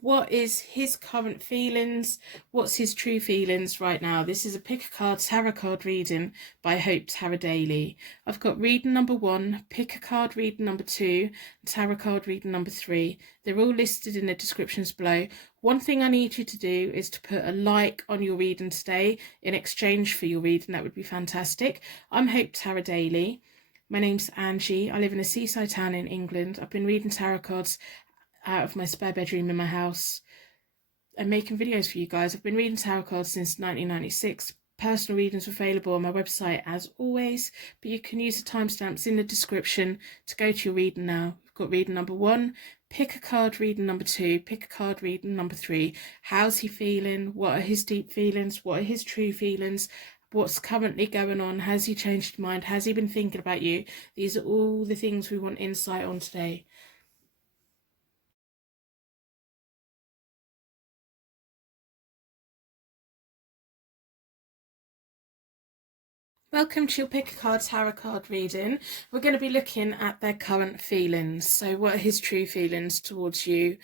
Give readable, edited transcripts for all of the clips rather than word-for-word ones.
what is his current feelings? What's his true feelings right now? This is a pick a card tarot card reading by Hope Tarot Daily. I've got reading number 1, pick a card reading number 2, tarot card reading number 3. They're all listed in the descriptions below. One thing I need you to do is to put a like on your reading today in exchange for your reading. That would be fantastic. I'm Hope Tarot Daily. My name's Angie. I live in a seaside town in England. I've been reading tarot cards out of my spare bedroom in my house and making videos for you guys. I've been reading tarot cards since 1996. Personal readings are available on my website as always, but you can use the timestamps in the description to go to your reading now. We've got reading number 1, pick a card reading number 2, pick a card reading number 3. How's he feeling? What are his deep feelings? What are his true feelings? What's currently going on? Has he changed his mind? Has he been thinking about you? These are all the things we want insight on today. Welcome to your Pick a Card Tarot card reading. We're going to be looking at their current feelings. So what are his true feelings towards you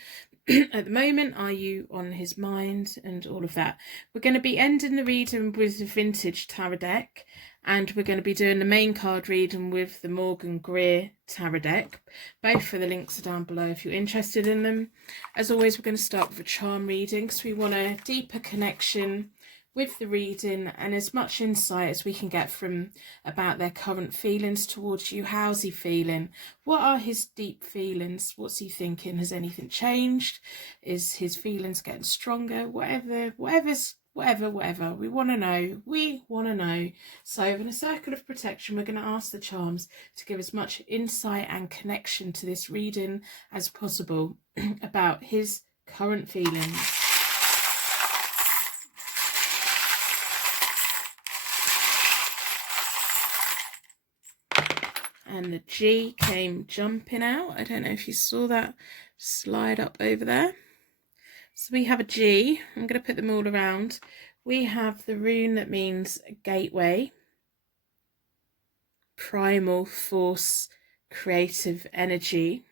at the moment? Are you on his mind and all of that? We're going to be ending the reading with the vintage tarot deck, and we're going to be doing the main card reading with the Morgan Greer tarot deck. Both of the links are down below if you're interested in them. As always, we're going to start with a charm reading because we want a deeper connection with the reading and as much insight as we can get from about their current feelings towards you. How's he feeling? What are his deep feelings? What's he thinking? Has anything changed? Is his feelings getting stronger? Whatever. We want to know. We want to know. So in a circle of protection, we're going to ask the charms to give as much insight and connection to this reading as possible about his current feelings. And the G came jumping out. I don't know if you saw that slide up over there. So we have a G. I'm going to put them all around. We have the rune that means gateway, primal force, creative energy,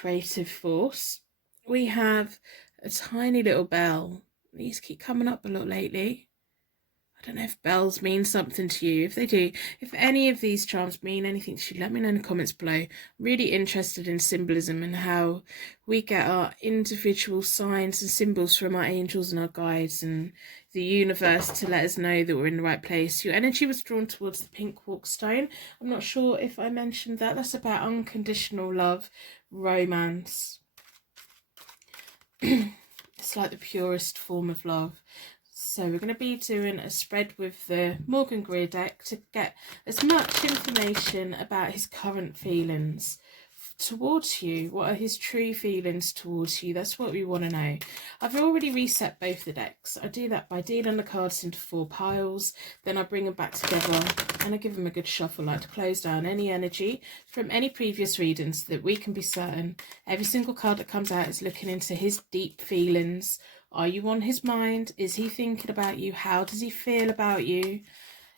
creative force. We have a tiny little bell. These keep coming up a lot lately. I don't know if bells mean something to you. If they do, if any of these charms mean anything to you, let me know in the comments below. Really interested in symbolism and how we get our individual signs and symbols from our angels and our guides and the universe to let us know that we're in the right place. Your energy was drawn towards the pink quartz stone. I'm not sure if I mentioned that. That's about unconditional love, romance. It's like the purest form of love. So we're going to be doing a spread with the Morgan Greer deck to get as much information about his current feelings towards you. What are his true feelings towards you? That's what we want to know. I've already reset both the decks. I do that by dealing the cards into 4 piles. Then I bring them back together and I give them a good shuffle, like to close down any energy from any previous readings so that we can be certain every single card that comes out is looking into his deep feelings. Are you on his mind? Is he thinking about you? How does he feel about you?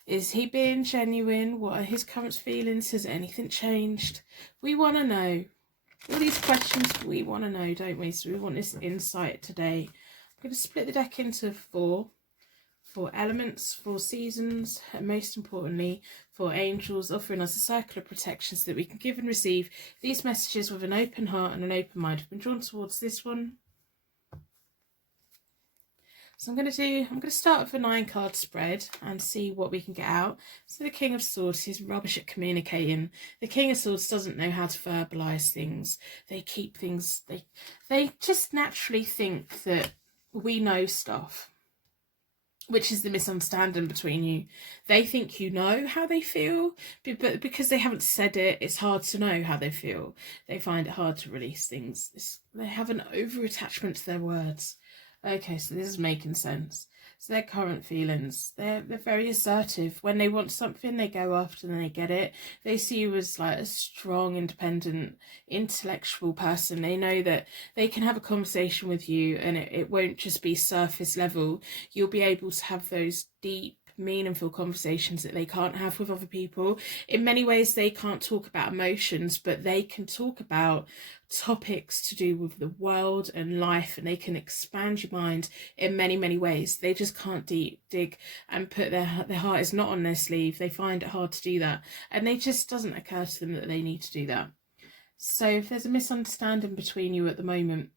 Is he being genuine? What are his current feelings? Has anything changed? We want to know. All these questions we want to know, don't we? So we want this insight today. I'm going to split the deck into 4 elements, 4 seasons, and most importantly, 4 angels, offering us a circle of protection so that we can give and receive these messages with an open heart and an open mind. I've been drawn towards this one. So I'm going to start with a 9 card spread and see what we can get out. So the King of Swords is rubbish at communicating. The King of Swords doesn't know how to verbalise things. They keep things, they just naturally think that we know stuff, which is the misunderstanding between you. They think you know how they feel, but because they haven't said it, it's hard to know how they feel. They find it hard to release things. They have an over-attachment to their words. Okay, so this is making sense. So their current feelings, they're very assertive. When they want something, they go after and they get it. They see you as like a strong, independent, intellectual person. They know that they can have a conversation with you and it won't just be surface level. You'll be able to have those deep meaningful conversations that they can't have with other people. In many ways, they can't talk about emotions, but they can talk about topics to do with the world and life, and they can expand your mind in many, many ways. They just can't dig and put their heart is not on their sleeve. They find it hard to do that, and it just doesn't occur to them that they need to do that. So if there's a misunderstanding between you at the moment,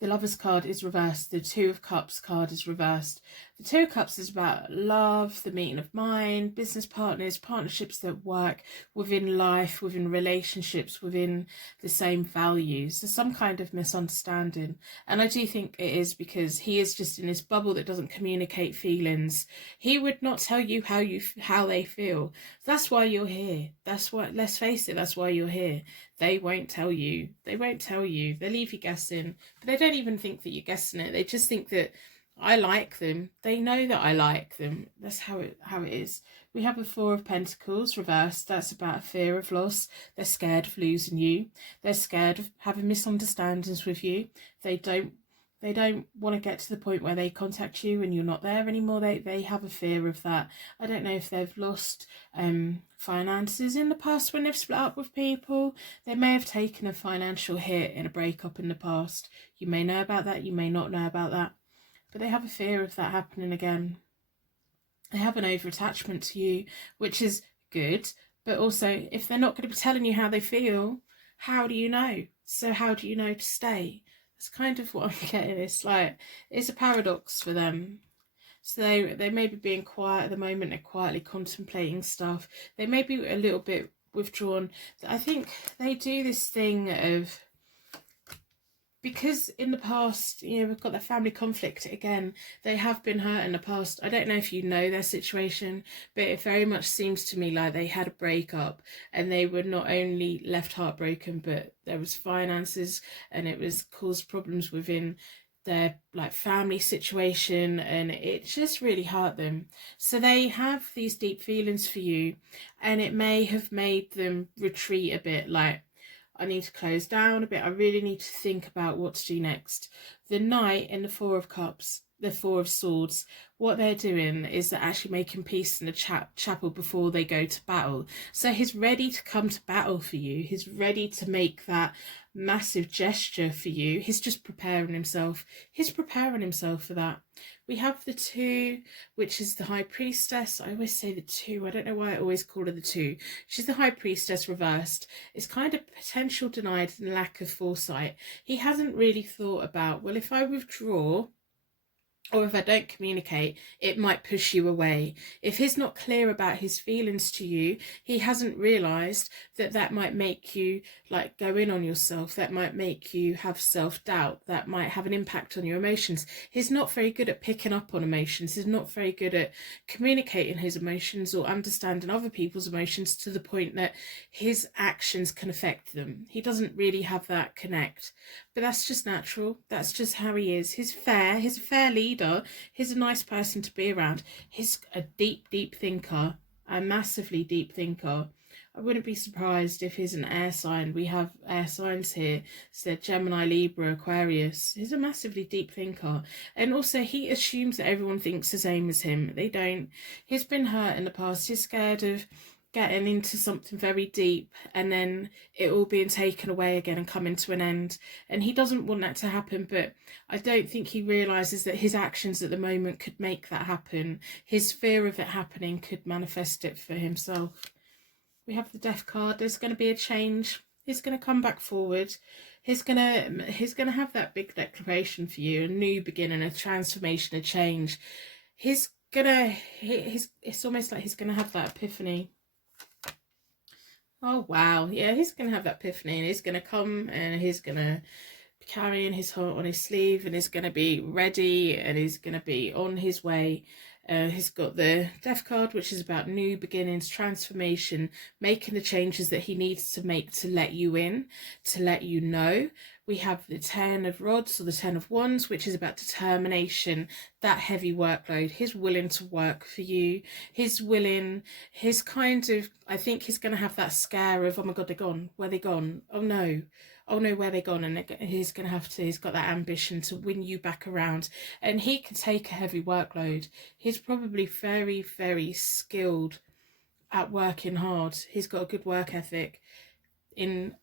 the Lovers card is reversed. The Two of Cups card is reversed. The Two of Cups is about love, the meeting of mind, business partners, partnerships that work within life, within relationships, within the same values. There's some kind of misunderstanding. And I do think it is because he is just in this bubble that doesn't communicate feelings. He would not tell you how they feel. That's why you're here. That's why, let's face it, that's why you're here. They won't tell you. They won't tell you. They leave you guessing. But they don't even think that you're guessing it. They just think that I like them. They know that I like them. That's how it is. We have the Four of Pentacles reversed. That's about a fear of loss. They're scared of losing you. They're scared of having misunderstandings with you. They don't want to get to the point where they contact you and you're not there anymore. They have a fear of that. I don't know if they've lost finances in the past when they've split up with people. They may have taken a financial hit in a breakup in the past. You may know about that, you may not know about that. But they have a fear of that happening again. They have an over-attachment to you, which is good. But also, if they're not going to be telling you how they feel, how do you know? So how do you know to stay? That's kind of what I'm getting. It's like, it's a paradox for them. So they may be being quiet at the moment. They're quietly contemplating stuff. They may be a little bit withdrawn. I think they do this thing of, because in the past, you know, we've got the family conflict again. They have been hurt in the past. I don't know if you know their situation, but it very much seems to me like they had a breakup and they were not only left heartbroken, but there was finances and it was caused problems within their like family situation, and it just really hurt them. So they have these deep feelings for you, and it may have made them retreat a bit, like, I need to close down a bit. I really need to think about what to do next. The Knight and the Four of Cups, the Four of Swords, what they're doing is they're actually making peace in the chapel before they go to battle. So he's ready to come to battle for you. He's ready to make that massive gesture for you. He's just preparing himself. He's preparing himself for that. We have the Two, which is the High Priestess. I always say the Two. I don't know why I always call her the Two. She's the High Priestess reversed. It's kind of potential denied and lack of foresight. He hasn't really thought about, well, if I withdraw, or if I don't communicate, it might push you away. If he's not clear about his feelings to you, he hasn't realised that that might make you like go in on yourself. That might make you have self-doubt. That might have an impact on your emotions. He's not very good at picking up on emotions. He's not very good at communicating his emotions or understanding other people's emotions to the point that his actions can affect them. He doesn't really have that connect. But that's just natural. That's just how he is. He's fair. He's a fair leader. He's a nice person to be around. He's a deep, deep thinker. A massively deep thinker. I wouldn't be surprised if he's an air sign. We have air signs here. So Gemini, Libra, Aquarius. He's a massively deep thinker. And also he assumes that everyone thinks the same as him. They don't. He's been hurt in the past. He's scared of getting into something very deep and then it all being taken away again and coming to an end, and he doesn't want that to happen. But I don't think he realizes that his actions at the moment could make that happen. His fear of it happening could manifest it for himself. We have the Death card. There's going to be a change. He's going to come back forward. He's gonna have that big declaration for you, a new beginning, a transformation, a change. It's almost like he's gonna have that epiphany. Oh, wow. Yeah, he's going to have that epiphany and he's going to come and he's going to be carrying his heart on his sleeve and he's going to be ready and he's going to be on his way. He's got the Death card, which is about new beginnings, transformation, making the changes that he needs to make to let you in, to let you know. We have the 10 of Rods or the 10 of Wands, which is about determination, that heavy workload. He's willing to work for you. I think he's going to have that scare of, oh my God, they're gone. Where are they gone? Oh no. oh no, where they gone? And he's going to have to, he's got that ambition to win you back around. And he can take a heavy workload. He's probably very, very skilled at working hard. He's got a good work ethic in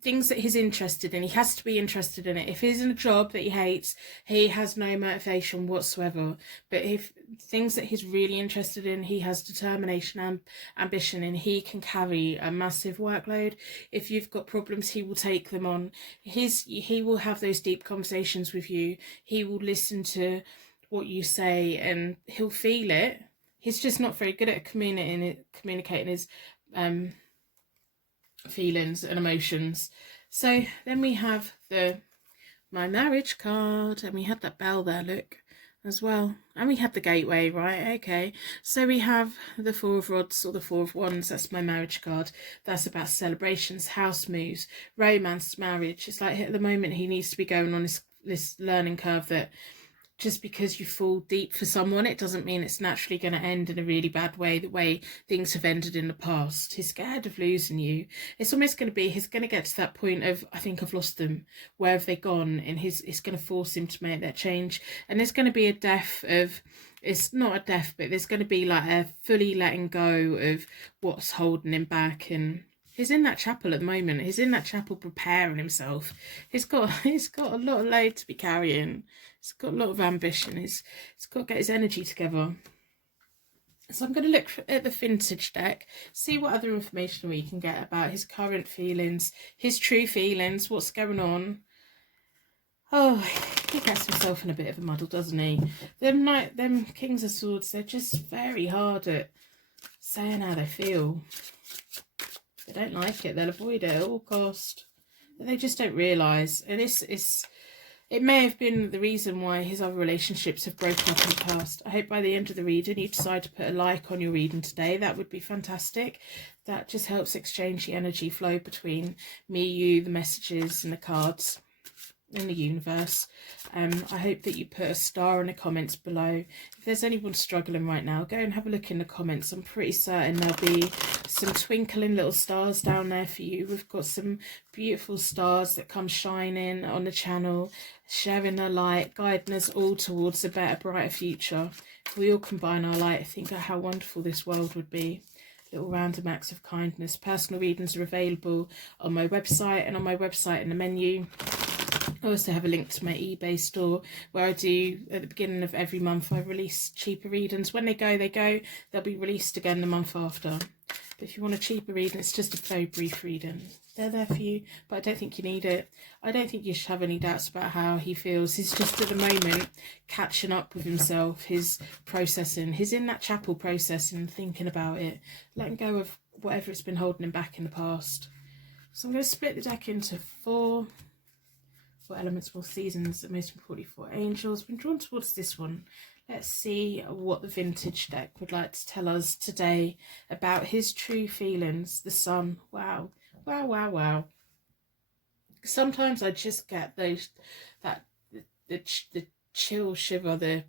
things that he's interested in. He has to be interested in it. If he's in a job that he hates, he has no motivation whatsoever. But if things that he's really interested in, he has determination and ambition, and he can carry a massive workload. If you've got problems, he will take them on. He will have those deep conversations with you. He will listen to what you say and he'll feel it. He's just not very good at communicating his feelings and emotions. So then we have my marriage card, and we had that bell there, look, as well, and we had the gateway, right? Okay, so we have the Four of Rods or the Four of Wands. That's my marriage card. That's about celebrations, house moves, romance, marriage. It's like at the moment he needs to be going on this learning curve that just because you fall deep for someone, it doesn't mean it's naturally going to end in a really bad way, the way things have ended in the past. He's scared of losing you. It's almost going to be, he's going to get to that point of, I think I've lost them. Where have they gone? And it's going to force him to make that change. And there's going to be a death of, it's not a death, but there's going to be like a fully letting go of what's holding him back. And he's in that chapel at the moment. He's in that chapel preparing himself. He's got a lot of load to be carrying. He's got a lot of ambition. He's got to get his energy together. So I'm going to look at the vintage deck, see what other information we can get about his current feelings, his true feelings, what's going on. Oh, he gets himself in a bit of a muddle, doesn't he? Them Kings of Swords, they're just very hard at saying how they feel. They don't like it. They'll avoid it at all cost. They just don't realise. And it may have been the reason why his other relationships have broken up in the past. I hope by the end of the reading you decide to put a like on your reading today. That would be fantastic. That just helps exchange the energy flow between me, you, the messages and the cards in the universe. I hope that you put a star in the comments below. If there's anyone struggling right now, go and have a look in the comments. I'm pretty certain there'll be some twinkling little stars down there for you. We've got some beautiful stars that come shining on the channel, sharing their light, guiding us all towards a better, brighter future. If we all combine our light, think of how wonderful this world would be. Little random acts of kindness. Personal readings are available on my website, and on my website in the menu I also have a link to my eBay store where I do, at the beginning of every month, I release cheaper readings. When they go, they'll be released again the month after. But if you want a cheaper reading, it's just a very brief reading. They're there for you, but I don't think you need it. I don't think you should have any doubts about how he feels. He's just at the moment catching up with himself, his processing. He's in that chapel processing, thinking about it, letting go of whatever it's been holding him back in the past. So I'm going to split the deck into four elements, 4 seasons, and most importantly 4 angels. Been drawn towards this one. Let's see what the vintage deck would like to tell us today about his true feelings. The Sun. Wow. Wow, wow, wow. Sometimes I just get the chill shiver,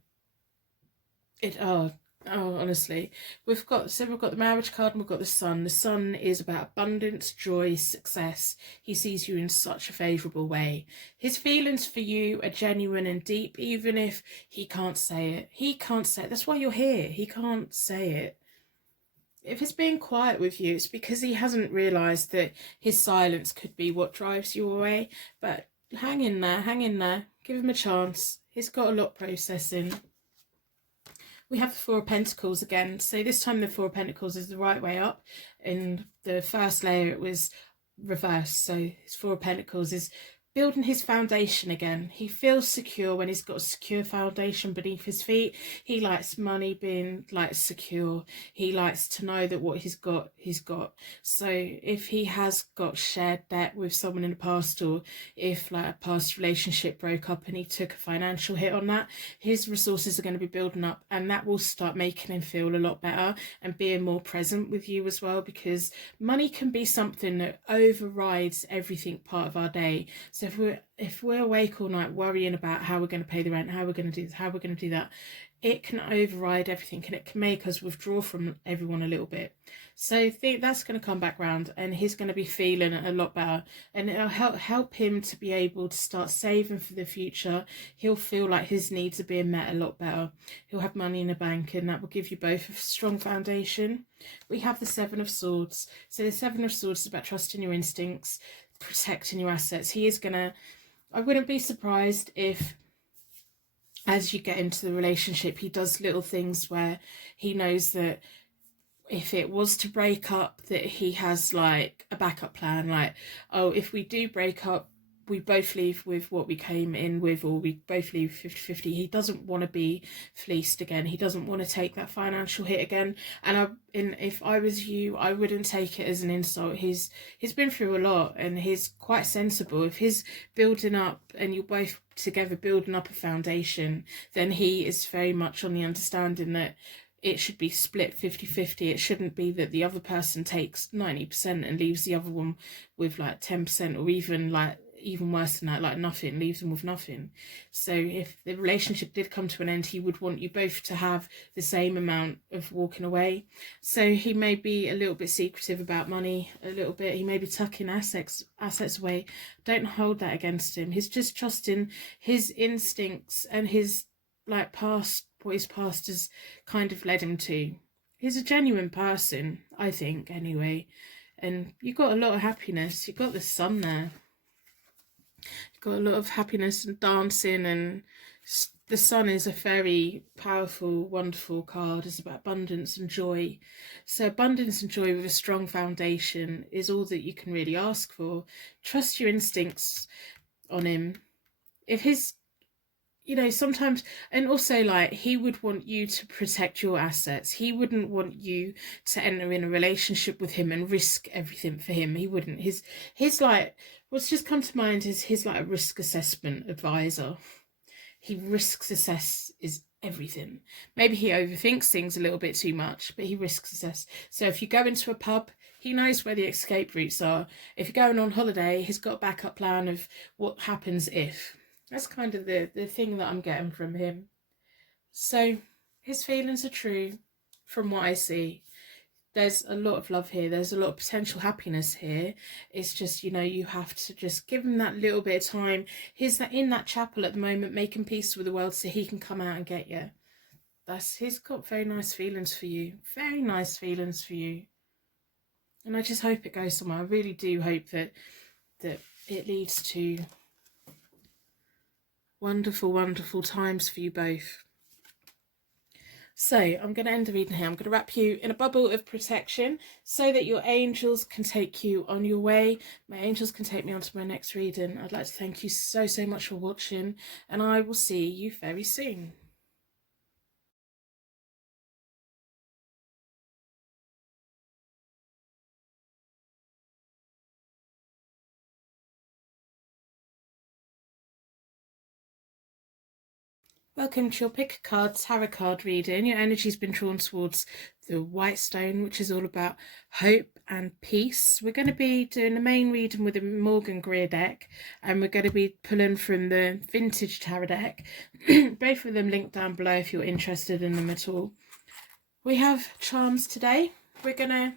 honestly. We've got the marriage card and we've got the Sun. The Sun is about abundance, joy, success. He sees you in such a favourable way. His feelings for you are genuine and deep, even if he can't say it. He can't say it. That's why you're here. He can't say it. If he's being quiet with you, it's because he hasn't realised that his silence could be what drives you away. But hang in there, hang in there. Give him a chance. He's got a lot processing. We have the Four of Pentacles again. So this time the Four of Pentacles is the right way up. In the first layer it was reversed. So his Four of Pentacles is building his foundation again. He feels secure when he's got a secure foundation beneath his feet. He likes money being like secure. He likes to know that what he's got, he's got. So if he has got shared debt with someone in the past, or if like a past relationship broke up and he took a financial hit on that, his resources are going to be building up, and that will start making him feel a lot better and being more present with you as well, because money can be something that overrides everything part of our day. So if we're awake all night worrying about how we're going to pay the rent, how we're going to do this, how we're going to do that, it can override everything, and it can make us withdraw from everyone a little bit. So I think that's going to come back round, and he's going to be feeling a lot better, and it'll help him to be able to start saving for the future. He'll feel like his needs are being met a lot better. He'll have money in the bank, and that will give you both a strong foundation. We have the Seven of Swords. So the Seven of Swords is about trusting your instincts, protecting your assets. He is gonna, I wouldn't be surprised if as you get into the relationship he does little things where he knows that if it was to break up, that he has like a backup plan, like, oh, if we do break up, we both leave with what we came in with, or we both leave 50-50. He doesn't want to be fleeced again. He doesn't want to take that financial hit again. And if I was you, I wouldn't take it as an insult. He's been through a lot, and he's quite sensible. If he's building up and you're both together building up a foundation, then he is very much on the understanding that it should be split 50-50. It shouldn't be that the other person takes 90% and leaves the other one with like 10%, or even worse than that, like nothing, leaves them with nothing. So if the relationship did come to an end, he would want you both to have the same amount of walking away. So he may be a little bit secretive about money, a little bit. He may be tucking assets away. Don't hold that against him. He's just trusting his instincts and his like past, what his past has kind of led him to. He's a genuine person, I think, anyway. And you've got a lot of happiness. You've got the sun there. You've got a lot of happiness and dancing, and the sun is a very powerful, wonderful card. It's about abundance and joy. So abundance and joy with a strong foundation is all that you can really ask for. Trust your instincts on him. If his, sometimes, and also like he would want you to protect your assets. He wouldn't want you to enter in a relationship with him and risk everything for him. He wouldn't. His like, what's just come to mind is his like risk assessment advisor. He risks assess is everything. Maybe he overthinks things a little bit too much, but he risks assess. So if you go into a pub, he knows where the escape routes are. If you're going on holiday, he's got a backup plan of what happens if. That's kind of the thing that I'm getting from him. So his feelings are true from what I see. There's a lot of love here. There's a lot of potential happiness here. It's just, you have to just give him that little bit of time. He's in that chapel at the moment, making peace with the world so he can come out and get you. He's got very nice feelings for you. Very nice feelings for you. And I just hope it goes somewhere. I really do hope that it leads to wonderful, wonderful times for you both. So I'm going to end the reading here. I'm going to wrap you in a bubble of protection so that your angels can take you on your way. My angels can take me on to my next reading. I'd like to thank you so, so much for watching, and I will see you very soon. Welcome to your pick a card tarot card reading. Your energy's been drawn towards the White Stone, which is all about hope and peace. We're going to be doing the main reading with the Morgan Greer deck, and we're going to be pulling from the Vintage Tarot deck. Both of them linked down below if you're interested in them at all. We have charms today. We're going to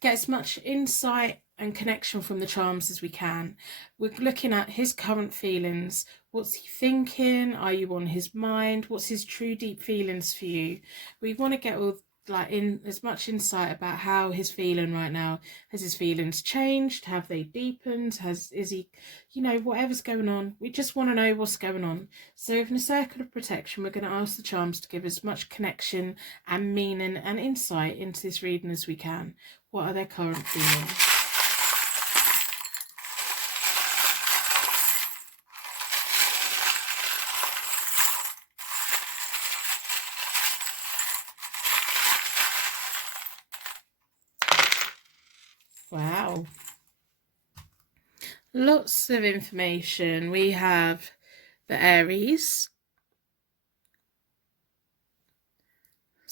get as much insight and connection from the charms as we can. We're looking at his current feelings. What's he thinking? Are you on his mind? What's his true deep feelings for you? We want to get all in as much insight about how he's feeling right now. Has his feelings changed? Have they deepened? Is he, whatever's going on, we just want to know what's going on. So in a circle of protection, we're going to ask the charms to give as much connection and meaning and insight into this reading as we can. What are their current feelings? Wow. Lots of information. We have the Aries,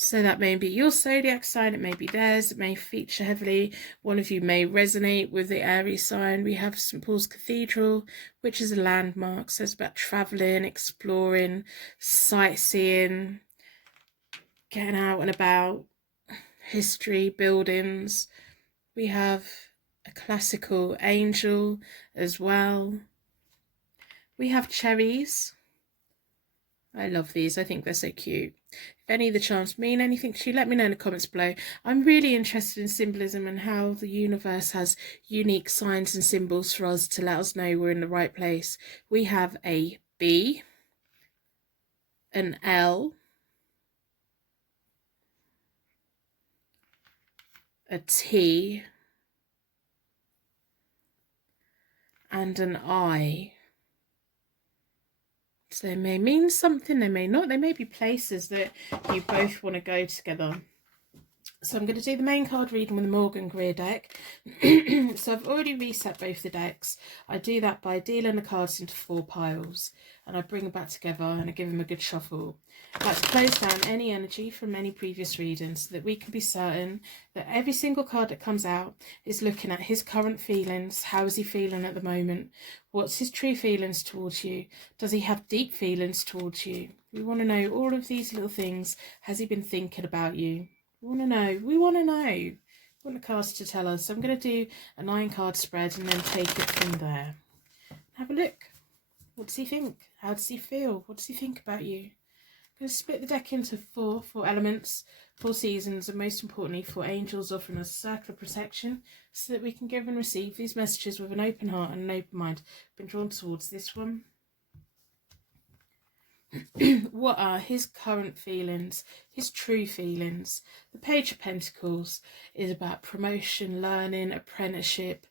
So that may be your zodiac sign, it may be theirs, it may feature heavily. One of you may resonate with the Aries sign. We have St Paul's Cathedral, which is a landmark, so it's about travelling, exploring, sightseeing, getting out and about, history, buildings. We have a classical angel as well. We have cherries. I love these. I think they're so cute. If any of the charms mean anything to you, let me know in the comments below. I'm really interested in symbolism and how the universe has unique signs and symbols for us to let us know we're in the right place. We have a B, an L, a T, and an I. So they may mean something, they may not. They may be places that you both want to go together. So I'm going to do the main card reading with the Morgan Greer deck. So I've already reset both the decks. I do that by dealing the cards into 4 piles. And I bring them back together and I give them a good shuffle. I like to close down any energy from any previous readings so that we can be certain that every single card that comes out is looking at his current feelings. How is he feeling at the moment? What's his true feelings towards you? Does he have deep feelings towards you? We want to know all of these little things. Has he been thinking about you? We want to know. We want to know. We want the cards to tell us. So I'm going to do a 9-card spread and then take it from there. Have a look. What does he think? How does he feel? What does he think about you? I'm going to split the deck into 4 elements, 4 seasons, and most importantly 4 angels offering us a circle of protection so that we can give and receive these messages with an open heart and an open mind. I've been drawn towards this one. What are his current feelings, his true feelings? The Page of Pentacles is about promotion, learning, apprenticeship.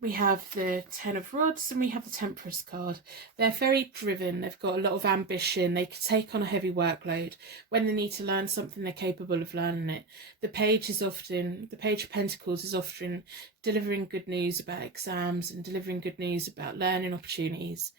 We have the 10 of Rods and we have the Temperance card. They're very driven. They've got a lot of ambition. They can take on a heavy workload. When they need to learn something, they're capable of learning it. The Page of Pentacles is often delivering good news about exams and delivering good news about learning opportunities.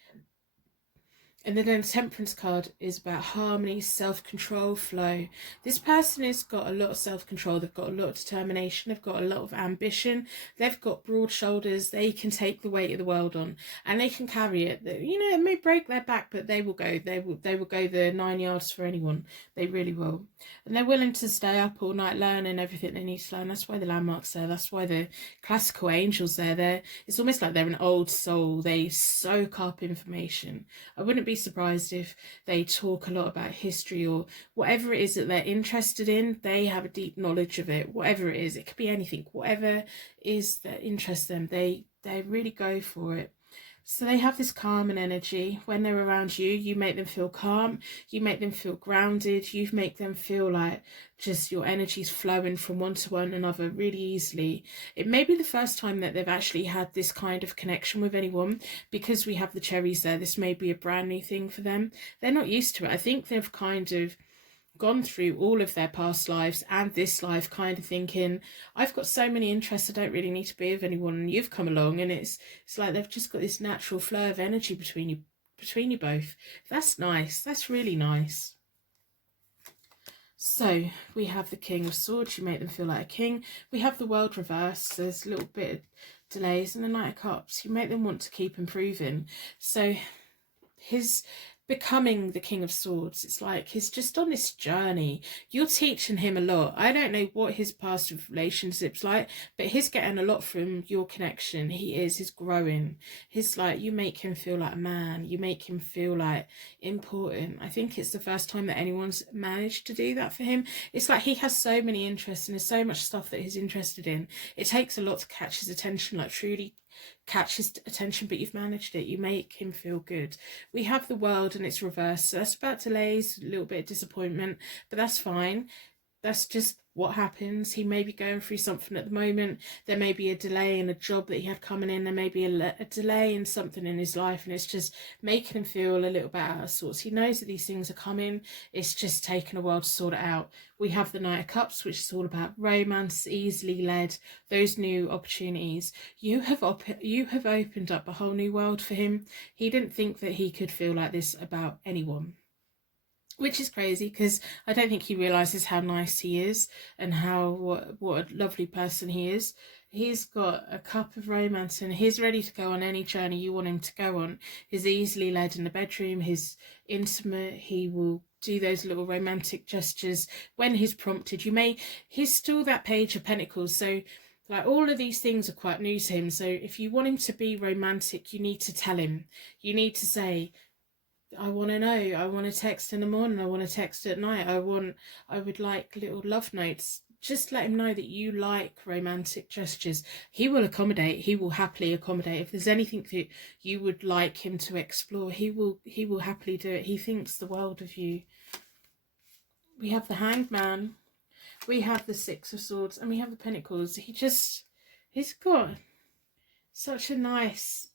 And then the Temperance card is about harmony, self-control, flow. This person has got a lot of self-control. They've got a lot of determination. They've got a lot of ambition. They've got broad shoulders. They can take the weight of the world on, and they can carry it. You know, it may break their back, but they will go. They will go the 9 yards for anyone. They really will. And they're willing to stay up all night learning everything they need to learn. That's why the landmark's there. That's why the classical angels there. It's almost like they're an old soul. They soak up information. I wouldn't be surprised if they talk a lot about history or whatever it is that they're interested in. They have a deep knowledge of it. Whatever it is, it could be anything. Whatever is that interests them, they really go for it. So they have this calming energy. When they're around you, you make them feel calm. You make them feel grounded. You make them feel like just your energy's flowing from one to one another really easily. It may be the first time that they've actually had this kind of connection with anyone. Because we have the cherries there, this may be a brand new thing for them. They're not used to it. I think they've kind of gone through all of their past lives and this life kind of thinking, I've got so many interests, I don't really need to be with anyone, and you've come along, and it's like they've just got this natural flow of energy between you both. That's nice. That's really nice. So we have the King of Swords. You make them feel like a king. We have the World reversed. So there's a little bit of delays, and the Knight of Cups. You make them want to keep improving. So his becoming the King of Swords, it's like he's just on this journey. You're teaching him a lot. I don't know what his past relationship's like, but he's getting a lot from your connection. He's growing. He's like, you make him feel like a man. You make him feel like important. I think it's the first time that anyone's managed to do that for him. It's like he has so many interests and there's so much stuff that he's interested in. It takes a lot to catch his attention, like truly catch his attention, but you've managed it. You make him feel good. We have the World and it's reversed, so that's about delays, a little bit of disappointment, but that's fine. That's just what happens. He may be going through something at the moment. There may be a delay in a job that he had coming in. There may be a delay in something in his life, and it's just making him feel a little bit out of sorts. He knows that these things are coming. It's just taking a while to sort it out. We have the Knight of Cups, which is all about romance, easily led, those new opportunities. You have opened up a whole new world for him. He didn't think that he could feel like this about anyone. which is crazy because I don't think he realizes how nice he is and how what a lovely person he is. He's got a cup of romance and he's ready to go on any journey you want him to go on. He's easily led in the bedroom, he's intimate, he will do those little romantic gestures when he's prompted. He's still that Page of Pentacles, so like all of these things are quite new to him. So if you want him to be romantic, you need to tell him. You need to say, I want to know, I want to text in the morning, I want to text at night, I would like little love notes. Just let him know that you like romantic gestures. He will accommodate, he will happily accommodate. If there's anything that you would like him to explore, he will happily do it. He thinks the world of you. We have the Hanged Man, we have the Six of Swords, and we have the Pentacles. He's got such a nice,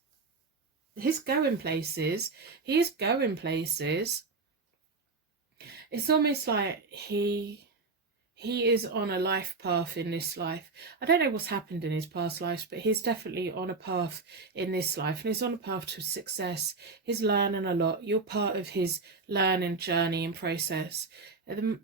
he's going places. He is going places. It's almost like he is on a life path in this life. I don't know what's happened in his past lives, but he's definitely on a path in this life, and he's on a path to success. He's learning a lot. You're part of his learning journey and process.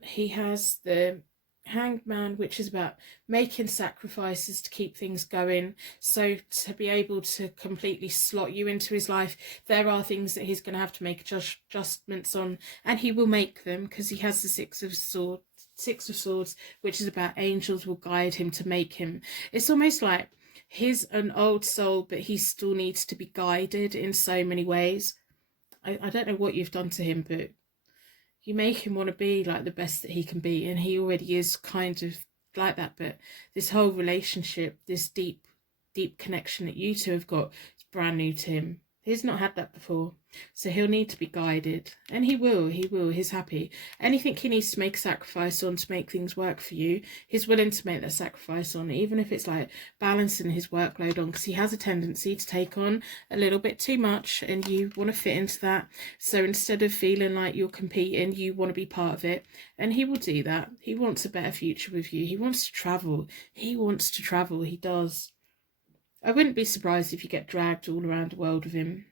He has the Hanged Man, which is about making sacrifices to keep things going. So to be able to completely slot you into his life, there are things that he's going to have to make adjustments on, and he will make them because he has the Six of Swords, which is about angels will guide him to make him. It's almost like he's an old soul, but he still needs to be guided in so many ways. I don't know what you've done to him, but you make him want to be like the best that he can be, and he already is kind of like that. But this whole relationship, this deep connection that you two have got, is brand new to him. He's not had that before, so he'll need to be guided, and he will, he's happy. Anything he needs to make a sacrifice on to make things work for you, he's willing to make that sacrifice on, even if it's like balancing his workload on, because he has a tendency to take on a little bit too much, and you want to fit into that. So instead of feeling like you're competing, you want to be part of it, and he will do that. He wants a better future with you. He wants to travel. He does. I wouldn't be surprised if you get dragged all around the world with him.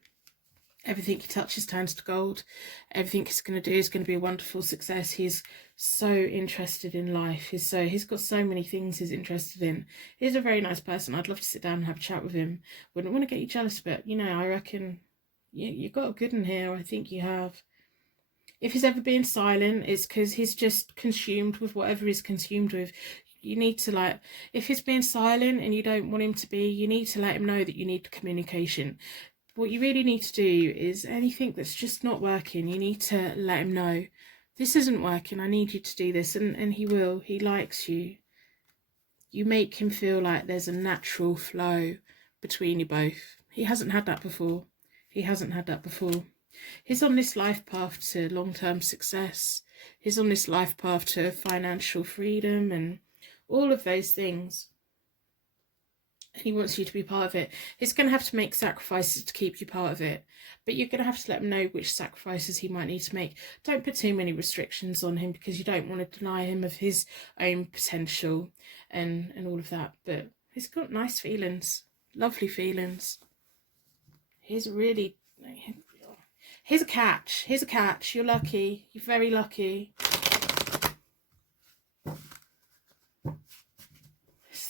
Everything he touches turns to gold. Everything he's going to do is going to be a wonderful success. He's so interested in life. He's got so many things he's interested in. He's a very nice person. I'd love to sit down and have a chat with him. Wouldn't want to get you jealous, but I reckon you've got a good one here. I think you have. If he's ever being silent, it's because he's just consumed with whatever he's consumed with. You need to, if he's being silent and you don't want him to be, you need to let him know that you need communication. What you really need to do is anything that's just not working, you need to let him know, this isn't working, I need you to do this, and he will. He likes you. You make him feel like there's a natural flow between you both. He hasn't had that before. He's on this life path to long-term success. He's on this life path to financial freedom and all of those things, and he wants you to be part of it. He's going to have to make sacrifices to keep you part of it, but you're going to have to let him know which sacrifices he might need to make. Don't put too many restrictions on him, because you don't want to deny him of his own potential and all of that. But he's got nice feelings, lovely feelings. Here's a catch. You're lucky. You're very lucky.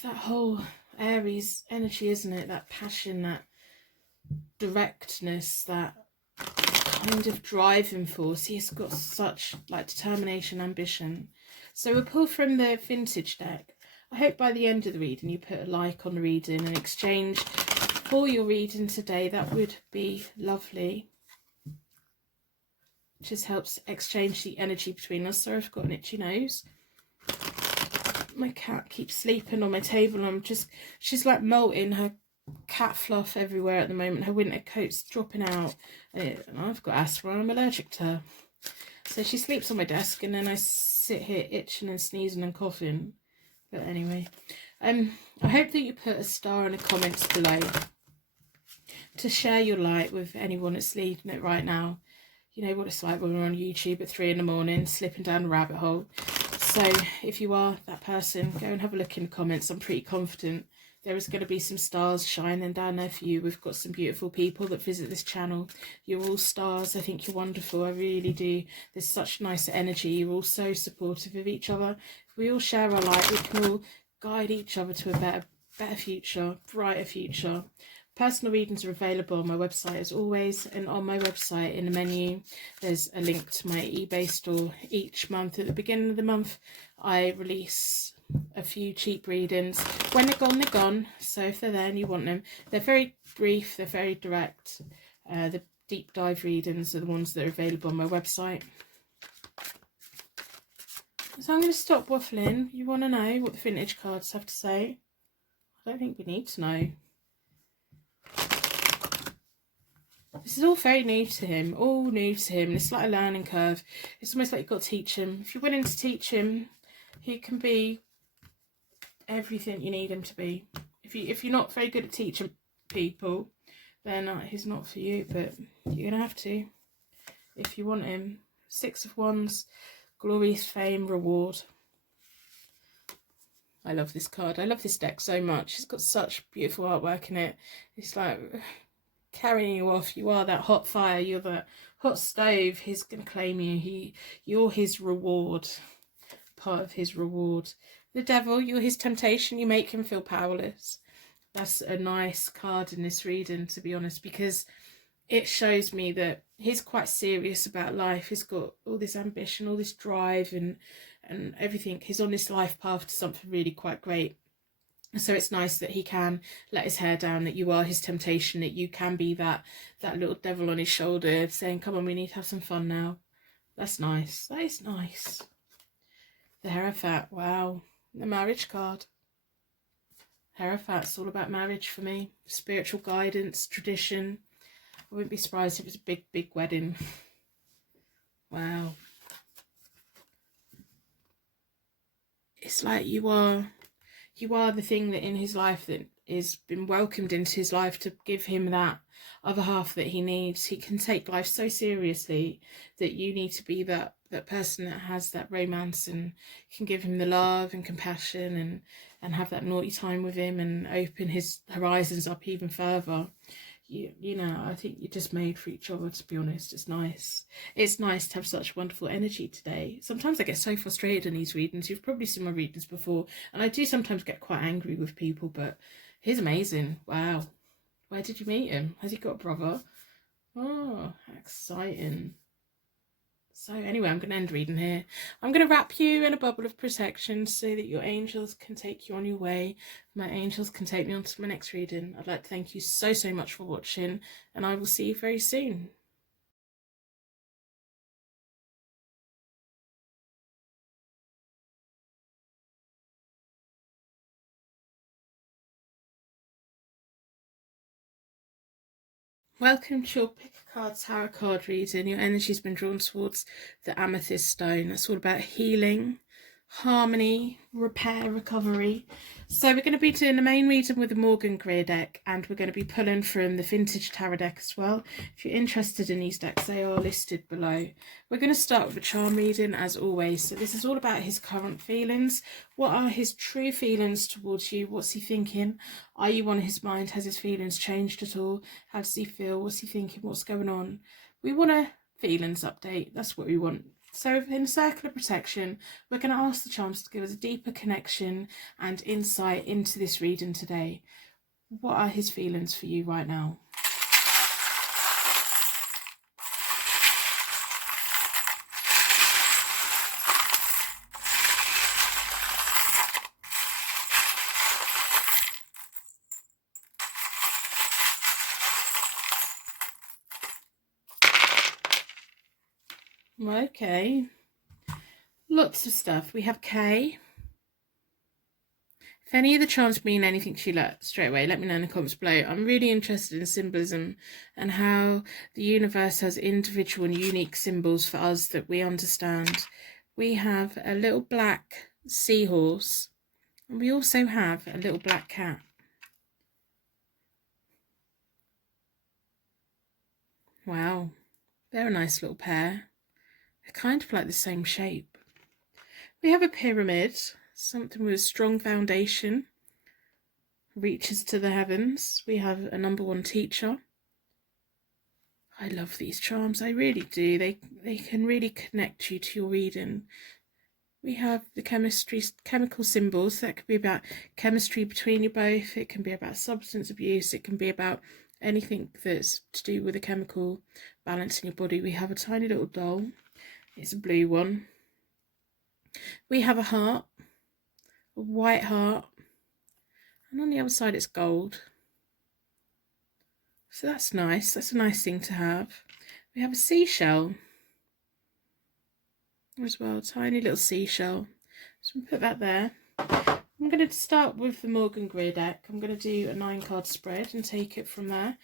That whole Aries energy, isn't it? That passion, that directness, that kind of driving force. He's got such determination, ambition. So we'll pull from the vintage deck. I hope by the end of the reading you put a like on the reading in exchange for your reading today. That would be lovely. Just helps exchange the energy between us. Sorry, I've got an itchy nose. My cat keeps sleeping on my table. She's like molting. Her cat fluff everywhere at the moment. Her winter coat's dropping out. And I've got asthma. I'm allergic to her. So she sleeps on my desk, and then I sit here itching and sneezing and coughing. But anyway, I hope that you put a star in the comments below to share your light with anyone that's leading it right now. You know what it's like when we're on YouTube at 3 in the morning, slipping down a rabbit hole. So if you are that person, go and have a look in the comments. I'm pretty confident there is going to be some stars shining down there for you. We've got some beautiful people that visit this channel. You're all stars. I think you're wonderful. I really do. There's such nice energy. You're all so supportive of each other. If we all share our light, we can all guide each other to a better future, brighter future. Personal readings are available on my website as always, and on my website in the menu there's a link to my eBay store. Each month at the beginning of the month I release a few cheap readings. When they're gone, they're gone. So if they're there and you want them, they're very brief, they're very direct. The deep dive readings are the ones that are available on my website. So I'm going to stop waffling. You want to know what the vintage cards have to say? I don't think we need to know. This is all very new to him, all new to him. It's like a learning curve. It's almost like you've got to teach him. If you're willing to teach him, he can be everything you need him to be. If you're not very good at teaching people, then he's not for you, but you're going to have to if you want him. Six of Wands, glorious fame, reward. I love this card. I love this deck so much. It's got such beautiful artwork in it. It's like carrying you off. You are that hot fire. You're that hot stove. He's going to claim you. You're his reward. Part of his reward. The Devil, you're his temptation. You make him feel powerless. That's a nice card in this reading, to be honest, because it shows me that he's quite serious about life. He's got all this ambition, all this drive and everything. He's on this life path to something really quite great. So it's nice that he can let his hair down, that you are his temptation, that you can be that little devil on his shoulder saying, come on, we need to have some fun now. That's nice. That is nice. The Hierophant, wow. The marriage card. Hierophant's all about marriage for me. Spiritual guidance, tradition. I wouldn't be surprised if it was a big wedding. Wow. It's like you are the thing that in his life that is been welcomed into his life to give him that other half that he needs. He can take life so seriously that you need to be that person that has that romance and can give him the love and compassion and have that naughty time with him and open his horizons up even further. You know, I think you're just made for each other, to be honest. It's nice. It's nice to have such wonderful energy today. Sometimes I get so frustrated in these readings. You've probably seen my readings before. And I do sometimes get quite angry with people, but he's amazing. Wow. Where did you meet him? Has he got a brother? Oh, exciting. So anyway, I'm going to end reading here. I'm going to wrap you in a bubble of protection so that your angels can take you on your way. My angels can take me on to my next reading. I'd like to thank you so much for watching, and I will see you very soon. Welcome to your Pick a Card Tarot card reading. Your energy's been drawn towards the Amethyst Stone. That's all about healing, harmony, repair, recovery. So we're going to be doing the main reading with the Morgan Greer deck, and we're going to be pulling from the Vintage Tarot deck as well. If you're interested in these decks, they are listed below. We're going to start with a charm reading as always. So this is all about his current feelings. What are his true feelings towards you? What's he thinking? Are you on his mind? Has his feelings changed at all? How does he feel? What's he thinking? What's going on? We want a feelings update. That's what we want. So in Circle of Protection, we're going to ask the charms to give us a deeper connection and insight into this reading today. What are his feelings for you right now? Okay, lots of stuff. We have K. If any of the charms mean anything to you straight away, let me know in the comments below. I'm really interested in symbolism and how the universe has individual and unique symbols for us that we understand. We have a little black seahorse, and we also have a little black cat. Wow, they're a nice little pair. They're kind of like the same shape. We have a pyramid, something with a strong foundation. reaches to the heavens. We have a number 1 teacher. I love these charms, I really do. They can really connect you to your reading. We have the chemical symbols. That could be about chemistry between you both. It can be about substance abuse. It can be about anything that's to do with a chemical balance in your body. We have a tiny little doll. It's a blue one. We have a heart, a white heart, and on the other side it's gold. So that's nice. That's a nice thing to have. We have a seashell as well, tiny little seashell. So we'll put that there. I'm going to start with the Morgan Greer deck. I'm going to do a 9-card spread and take it from there.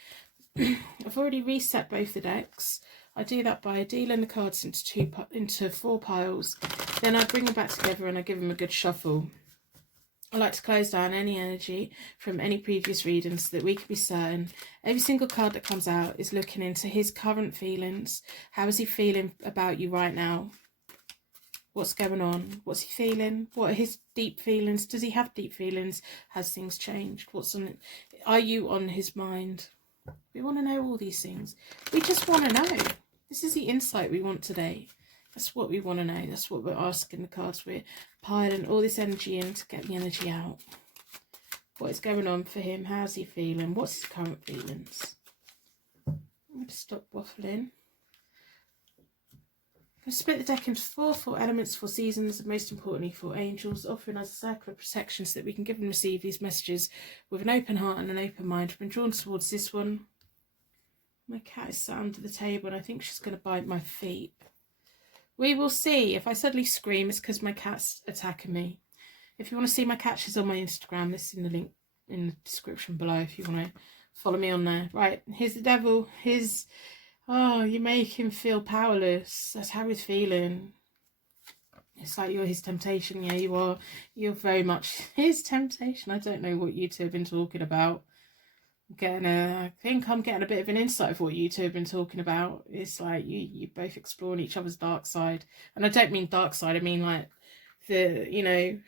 I've already reset both the decks. I do that by dealing the cards into 4 piles. Then I bring them back together and I give them a good shuffle. I like to close down any energy from any previous readings so that we can be certain every single card that comes out is looking into his current feelings. How is he feeling about you right now? What's going on? What's he feeling? What are his deep feelings? Does he have deep feelings? Has things changed? Are you on his mind? We want to know all these things. We just want to know. This is the insight we want today. That's what we want to know. That's what we're asking the cards. We're piling all this energy in to get the energy out. What is going on for him? How's he feeling? What's his current feelings? I'm going to stop waffling. I'm going to split the deck into 4 elements, 4 seasons, and most importantly 4 angels, offering us a circle of protection so that we can give and receive these messages with an open heart and an open mind. I've been drawn towards this one. My cat is sat under the table and I think she's going to bite my feet. We will see. If I suddenly scream, it's because my cat's attacking me. If you want to see my cat, she's on my Instagram. This is in the link in the description below if you want to follow me on there. Right, here's the devil. Oh, you make him feel powerless. That's how he's feeling. It's like you're his temptation. Yeah, you are. You're very much his temptation. I don't know what you two have been talking about. I think I'm getting a bit of an insight of what you two have been talking about. It's like you both exploring each other's dark side. And I don't mean dark side, I mean like in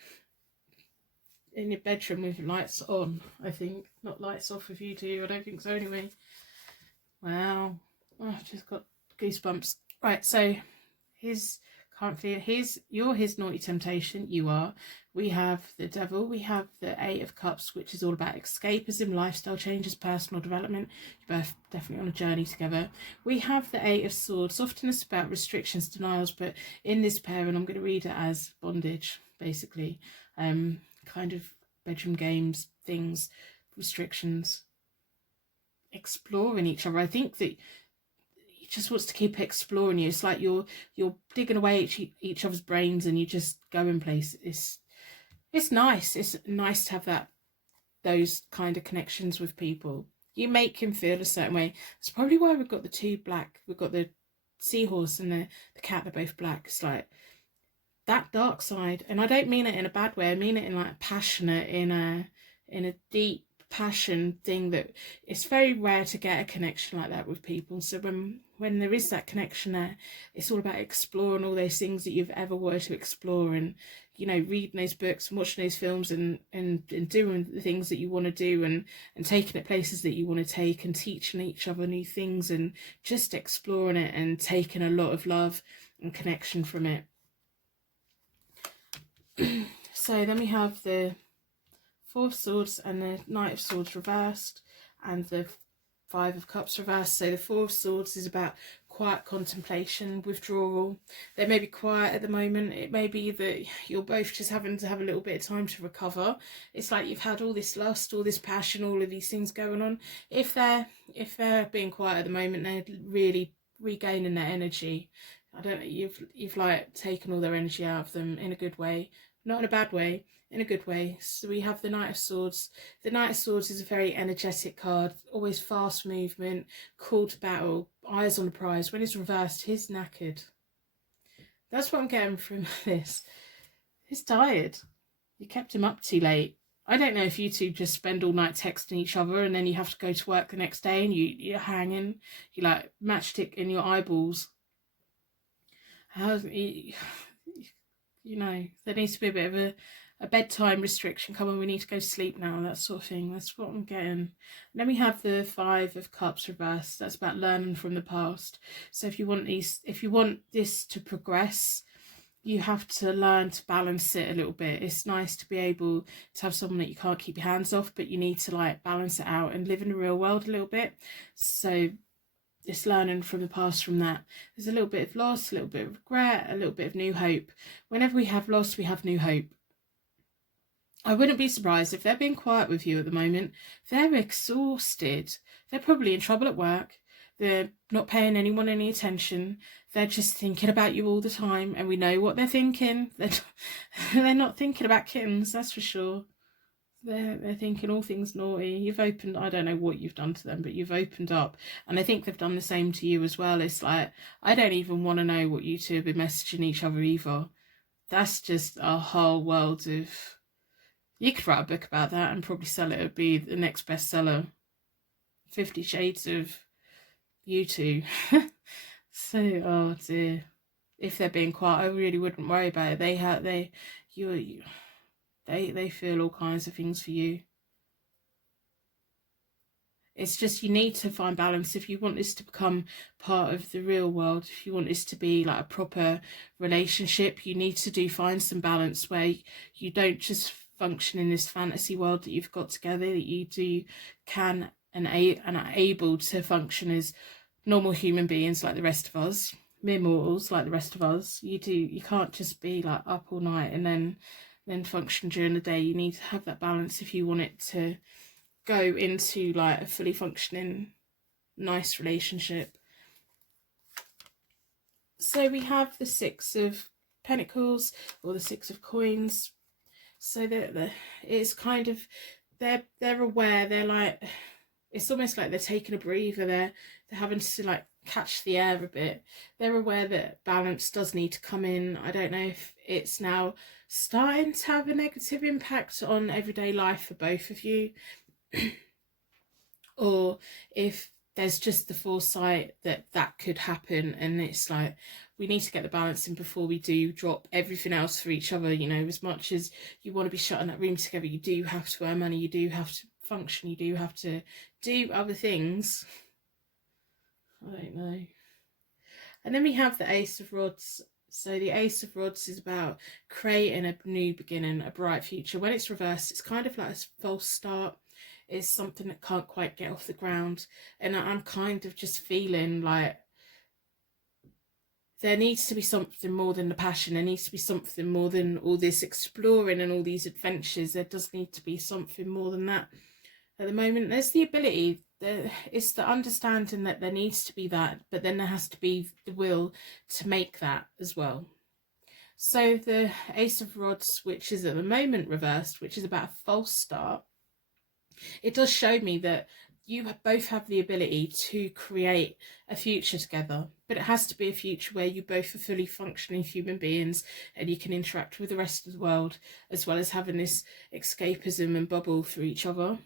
your bedroom with lights on, I think. Not lights off with you two, I don't think so anyway. Wow. Oh, I've just got goosebumps. Right, so you're his naughty temptation. You are. We have the devil. We have the 8 of Cups, which is all about escapism, lifestyle changes, personal development. You're both definitely on a journey together. We have the 8 of Swords. Often it's about restrictions, denials, but in this pair, and I'm going to read it as bondage, basically. Kind of bedroom games, things, restrictions, exploring each other. I think that just wants to keep exploring you. It's like you're digging away each other's brains and you just go in places. It's nice. It's nice to have those kind of connections with people. You make him feel a certain way. That's probably why we've got the 2 black. We've got the seahorse and the cat. They're both black. It's like that dark side. And I don't mean it in a bad way. I mean it in like passionate, in a deep passion thing that it's very rare to get a connection like that with people. So when there is that connection there, it's all about exploring all those things that you've ever wanted to explore, and reading those books and watching those films and doing the things that you want to do, and taking it places that you want to take, and teaching each other new things, and just exploring it and taking a lot of love and connection from it. So then we have the 4 of Swords and the Knight of Swords reversed, and the 5 of Cups reversed. So the 4 of Swords is about quiet contemplation, withdrawal. They may be quiet at the moment. It may be that you're both just having to have a little bit of time to recover. It's like you've had all this lust, all this passion, all of these things going on. If they're being quiet at the moment, they're really regaining their energy. I don't know, you've like taken all their energy out of them in a good way, not in a bad way, in a good way. So we have the Knight of Swords. The Knight of Swords is a very energetic card, always fast movement, call to battle, eyes on the prize. When it's reversed, he's knackered. That's what I'm getting from this. He's tired. You kept him up too late. I don't know if you two just spend all night texting each other and then you have to go to work the next day and you're hanging, you like matchstick in your eyeballs. There needs to be a bit of a bedtime restriction. Come on, we need to go to sleep now, that sort of thing. That's what I'm getting. And then we have the Five of Cups reversed. That's about learning from the past. So if you want this to progress, you have to learn to balance it a little bit. It's nice to be able to have someone that you can't keep your hands off, but you need to like balance it out and live in the real world a little bit. So it's learning from the past from that. There's a little bit of loss, a little bit of regret, a little bit of new hope. Whenever we have loss, we have new hope. I wouldn't be surprised if they're being quiet with you at the moment. They're exhausted. They're probably in trouble at work. They're not paying anyone any attention. They're just thinking about you all the time, and we know what they're thinking. They're not thinking about kittens, that's for sure. They're thinking all things naughty. You've opened, I don't know what you've done to them, but you've opened up. And I think they've done the same to you as well. It's like, I don't even want to know what you two have been messaging each other either. That's just a whole world of... You could write a book about that and probably sell it. It would be the next bestseller. 50 Shades of you two. So, oh dear. If they're being quiet, I really wouldn't worry about it. They feel all kinds of things for you. It's just you need to find balance. If you want this to become part of the real world, if you want this to be like a proper relationship, you need to find some balance where you don't just function in this fantasy world that you've got together, that you can and are able to function as normal human beings like the rest of us, mere mortals like the rest of us. You can't just be like up all night and then function during the day. You need to have that balance if you want it to go into like a fully functioning nice relationship. So we have the Six of Pentacles or the Six of Coins. So it's kind of they're aware. They're like, it's almost like they're taking a breather. They're having to like catch the air a bit. They're aware that balance does need to come in. I don't know if it's now starting to have a negative impact on everyday life for both of you, or if there's just the foresight that could happen, and it's like we need to get the balance in before we do drop everything else for each other. You know, as much as you want to be shut in that room together, you do have to earn money, you do have to function, you do have to do other things. I don't know. And then we have the Ace of Rods. So the Ace of Rods is about creating a new beginning, a bright future. When it's reversed, it's kind of like a false start. It's something that can't quite get off the ground. And I'm kind of just feeling like there needs to be something more than the passion. There needs to be something more than all this exploring and all these adventures. There does need to be something more than that. At the moment, there's the ability, it's the understanding that there needs to be that, but then there has to be the will to make that as well. So the Ace of Rods, which is at the moment reversed, which is about a false start, it does show me that you both have the ability to create a future together, but it has to be a future where you both are fully functioning human beings and you can interact with the rest of the world, as well as having this escapism and bubble through each other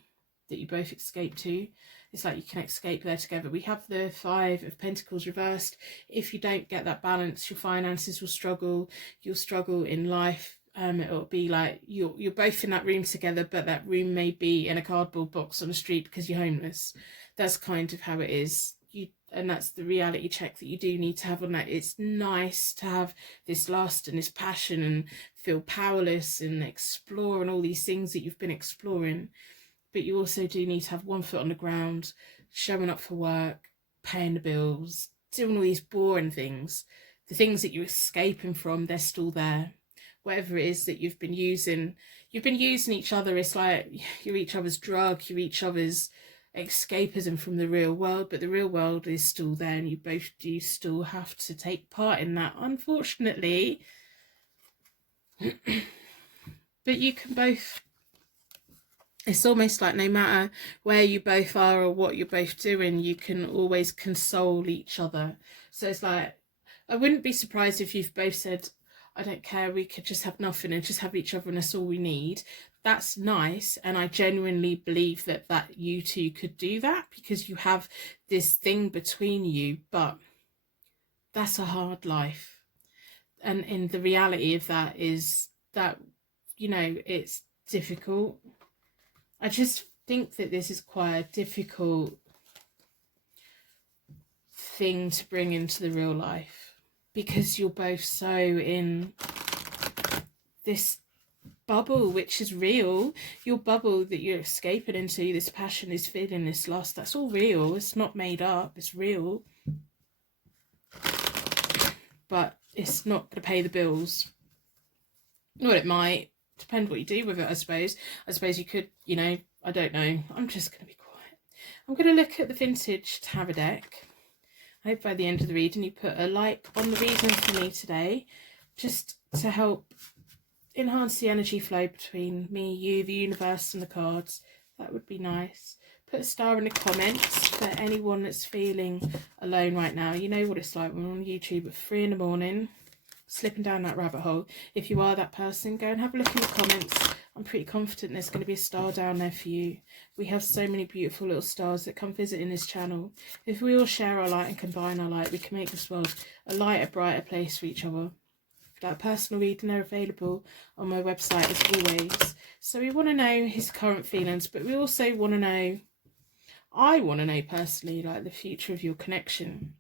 that you both escape to. It's like you can escape there together. We have the Five of Pentacles reversed. If you don't get that balance, your finances will struggle. You'll struggle in life. It'll be like you're both in that room together, but that room may be in a cardboard box on the street because you're homeless. That's kind of how it is. And that's the reality check that you do need to have on that. It's nice to have this lust and this passion and feel powerless and explore and all these things that you've been exploring. But you also do need to have one foot on the ground, showing up for work, paying the bills, doing all these boring things. The things that you're escaping from, they're still there. Whatever it is that you've been using each other. It's like you're each other's drug, you're each other's escapism from the real world, but the real world is still there and you both do still have to take part in that, unfortunately. But you can both, it's almost like no matter where you both are or what you're both doing, you can always console each other. So it's like, I wouldn't be surprised if you've both said, I don't care, we could just have nothing and just have each other and that's all we need. That's nice, and I genuinely believe that you two could do that because you have this thing between you, but that's a hard life. And in the reality of that is that you know, it's difficult. I just think that this is quite a difficult thing to bring into the real life, because you're both so in this bubble, which is real. Your bubble that you're escaping into, this passion, this feeling, this lust, that's all real. It's not made up, it's real. But it's not going to pay the bills. Well, it might. Depend what you do with it, I suppose. I suppose you could, you know, I don't know. I'm just going to be quiet. I'm going to look at the vintage tarot deck. I hope by the end of the reading you put a like on the reading for me today, just to help enhance the energy flow between me, you, the universe and the cards. That would be nice. Put a star in the comments for anyone that's feeling alone right now. You know what it's like when we're on YouTube at 3 in the morning, slipping down that rabbit hole. If you are that person, go and have a look in the comments. I'm pretty confident there's going to be a star down there for you. We have so many beautiful little stars that come visit in this channel. If we all share our light and combine our light, we can make this world a lighter, brighter place for each other. That personal reading, they're available on my website as always. So we want to know his current feelings, but we also want to know, I want to know personally, like the future of your connection.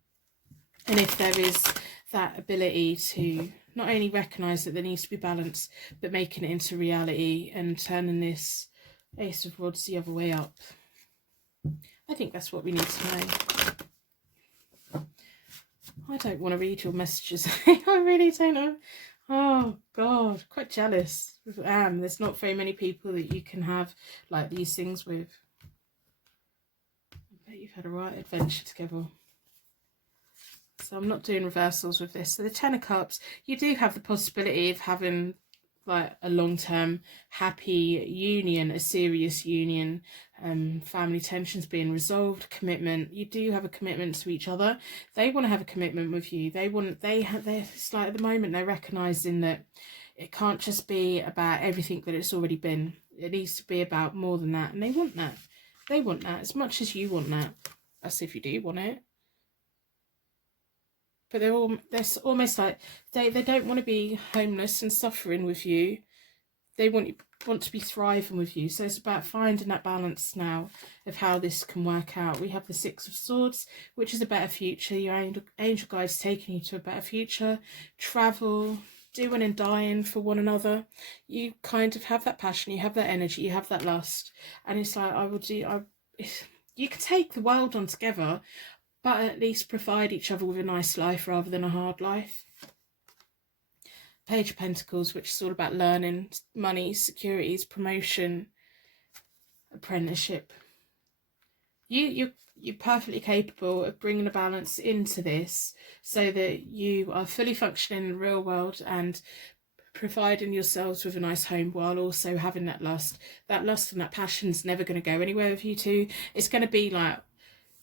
And if there is that ability to not only recognise that there needs to be balance, but making it into reality and turning this Ace of Rods the other way up. I think that's what we need to know. I don't want to read your messages. I really don't know. Oh, God. Quite jealous. There's not very many people that you can have like these things with. I bet you've had a right adventure together. So I'm not doing reversals with this. So the Ten of Cups, you do have the possibility of having like a long-term happy union, a serious union, family tensions being resolved, commitment. You do have a commitment to each other. They want to have a commitment with you. It's like at the moment they're recognizing that it can't just be about everything that it's already been. It needs to be about more than that, and they want that. They want that as much as you want that. That's if you do want it. But they're almost like they don't want to be homeless and suffering with you. They want to be thriving with you. So it's about finding that balance now of how this can work out. We have the Six of Swords, which is a better future. Your angel guide's taking you to a better future. Travel, doing and dying for one another. You kind of have that passion, you have that energy, you have that lust. And it's like, you can take the world on together, but at least provide each other with a nice life rather than a hard life. Page of Pentacles, which is all about learning, money, securities, promotion, apprenticeship. You're perfectly capable of bringing a balance into this so that you are fully functioning in the real world and providing yourselves with a nice home while also having that lust. That lust and that passion's never going to go anywhere with you two. It's going to be like,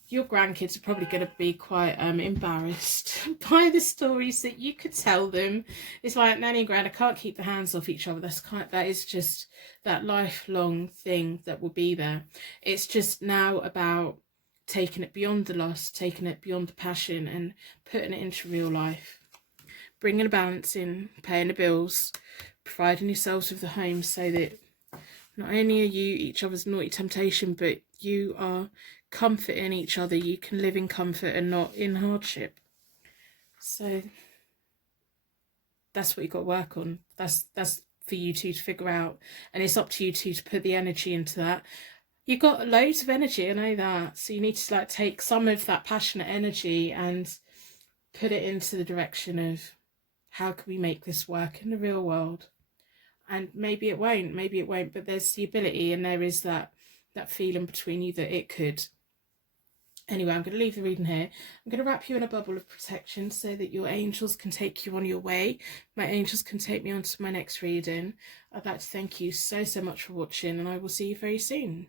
your grandkids are probably going to be quite embarrassed by the stories that you could tell them. It's like Nanny and Gran, I can't keep the hands off each other. That is just that lifelong thing that will be there. It's just now about taking it beyond the lust, taking it beyond the passion and putting it into real life. Bringing a balance in, paying the bills, providing yourselves with the home so that not only are you each other's naughty temptation, but you are comforting each other. You can live in comfort and not in hardship. So that's what you've got to work on. That's for you two to figure out, and it's up to you two to put the energy into that. You've got loads of energy, I know that, so you need to like take some of that passionate energy and put it into the direction of how can we make this work in the real world. And maybe it won't, but there's the ability and there is that feeling between you that it could. Anyway, I'm going to leave the reading here. I'm going to wrap you in a bubble of protection so that your angels can take you on your way. My angels can take me on to my next reading. I'd like to thank you so much for watching, and I will see you very soon.